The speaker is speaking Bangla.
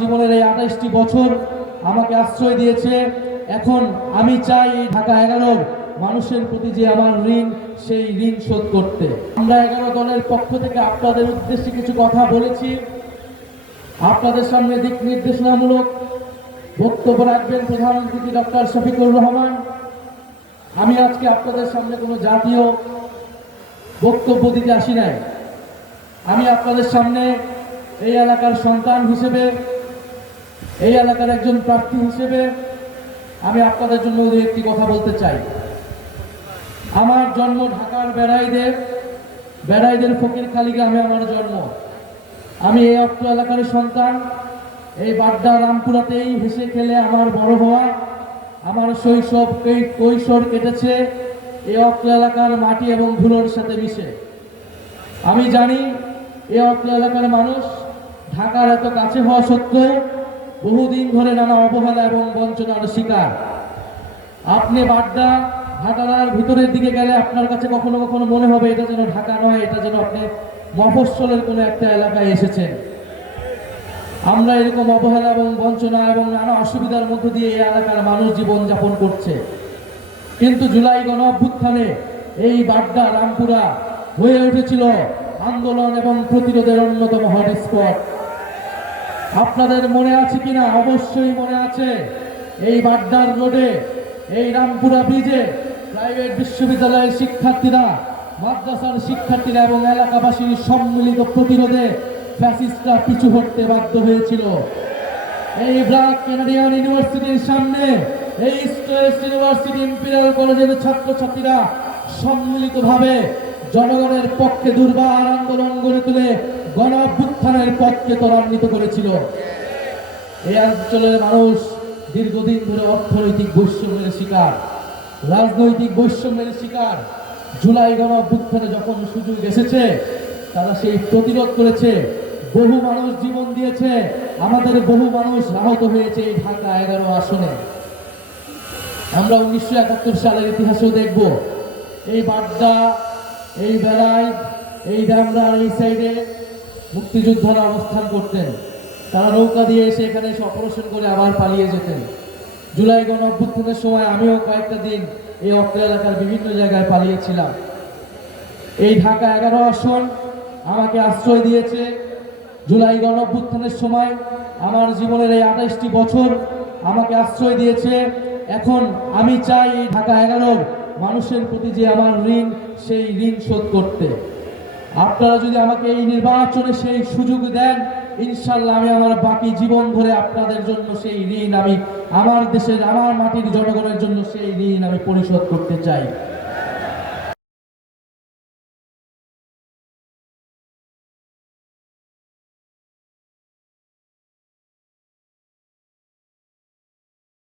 জীবনের এই 28টি বছর আমাকে আশ্রয় দিয়েছে। এখন আমি চাই এই ঢাকা 11 মানুষের প্রতি যে আমার ঋণ, সেই ঋণ শোধ করতে। আমরা 11 দলের পক্ষ থেকে আপনাদের উদ্দেশ্যে কিছু কথা বলেছি। আপনাদের সামনে দিক নির্দেশনামূলক বক্তব্য রাখবেন প্রধান অতিথি ডক্টর শফিকুর রহমান। আমি আজকে আপনাদের সামনে কোনো জাতীয় বক্তব্য দিতে আসি নাই। আমি আপনাদের সামনে এই এলাকার সন্তান হিসেবে, এই এলাকার একজন প্রার্থী হিসেবে আমি আপনাদের জন্য একটি কথা বলতে চাই। আমার জন্ম ঢাকার বেড়াইদের ফকিরখালী গ্রামে আমার জন্ম। আমি এই অত্র এলাকার সন্তান। এই বাড্ডা রামপুরাতেই হেসে খেলে আমার বড় হওয়া, আমার শৈশব কৈশোর কেটেছে এই অত্র এলাকার মাটি এবং ধুলোর সাথে মিশে। আমি জানি এই অত্র এলাকার মানুষ ঢাকার এত কাছে হওয়া সত্ত্বেও বহুদিন ধরে নানা অবহেলা এবং বঞ্চনার শিকার। আপনি বাড্ডা ভাটারার ভিতরের দিকে গেলে আপনার কাছে কখনো কখনো মনে হবে এটা যেন ঢাকা নয়, এটা যেন আপনি মফস্বলের কোনো একটা এলাকায় এসেছেন। আমরা এরকম অবহেলা এবং বঞ্চনা এবং নানা অসুবিধার মধ্য দিয়ে এই এলাকার মানুষ জীবনযাপন করছে। কিন্তু জুলাই গণ অভ্যুত্থানে এই বাড্ডা রামপুরা হয়ে উঠেছিল আন্দোলন এবং প্রতিরোধের অন্যতম হটস্পট। আপনাদের মনে আছে কিনা? অবশ্যই মনে আছে। এই বাড্ডার রোডে, এই রামপুরা ব্রিজে প্রাইভেট বিশ্ববিদ্যালয়ের শিক্ষার্থীরা, মাদ্রাসার শিক্ষার্থীরা এবং এলাকাবাসীর সম্মিলিত প্রতিরোধে ফ্যাসিস্টরা পিছু হটতে বাধ্য হয়েছিল। এই ব্ল্যাক কানাডিয়ান ইউনিভার্সিটির সামনে, এই ইস্ট ওয়েস্ট ইউনিভার্সিটি ইম্পেরিয়াল কলেজের ছাত্রছাত্রীরা সম্মিলিতভাবে জনগণের পক্ষে দুর্বার আন্দোলন গড়ে তুলে গণ অভ্যুত্থানের পথকে ত্বরান্বিত করেছিল। এই অঞ্চলের মানুষ দীর্ঘদিন ধরে অর্থনৈতিক বৈষম্যের শিকার, রাজনৈতিক বৈষম্যের শিকার। জুলাই গণ অভ্যুত্থানে যখন সুযোগ এসেছে তারা সেই প্রতিরোধ করেছে। বহু মানুষ জীবন দিয়েছে, আমাদের বহু মানুষ আহত হয়েছে এই ঢাকা 11 আসনে। আমরা 1971 সালের ইতিহাসেও দেখব এই বাড্ডা, এই বেড়াই, এই ডামরার এই সাইডে মুক্তিযোদ্ধারা অবস্থান করতেন। তারা নৌকা দিয়ে এসে এখানে এসে অপারেশন করে আবার পালিয়ে যেতেন। জুলাই গণ অভ্যুত্থানের সময় আমিও কয়েকটা দিন এই অত্র এলাকার বিভিন্ন জায়গায় পালিয়েছিলাম। এই ঢাকা 11 আসন আমাকে আশ্রয় দিয়েছে। জুলাই গণ অভ্যুত্থানের সময় আমার জীবনের এই 28টি বছর আমাকে আশ্রয় দিয়েছে। এখন আমি চাই এই ঢাকা 11 মানুষের প্রতি যে আমার ঋণ, সেই ঋণ শোধ করতে। আপনারা যদি আমাকে এই নির্বাচনে সেই সুযোগ দেন, ইনশাল্লাহ আমি আমার বাকি জীবন ধরে আপনাদের জন্য সেই ঋণ, আমি আমার দেশের, আমার মাটির জনগণের জন্য সেই ঋণ আমি পরিশোধ করতে চাই।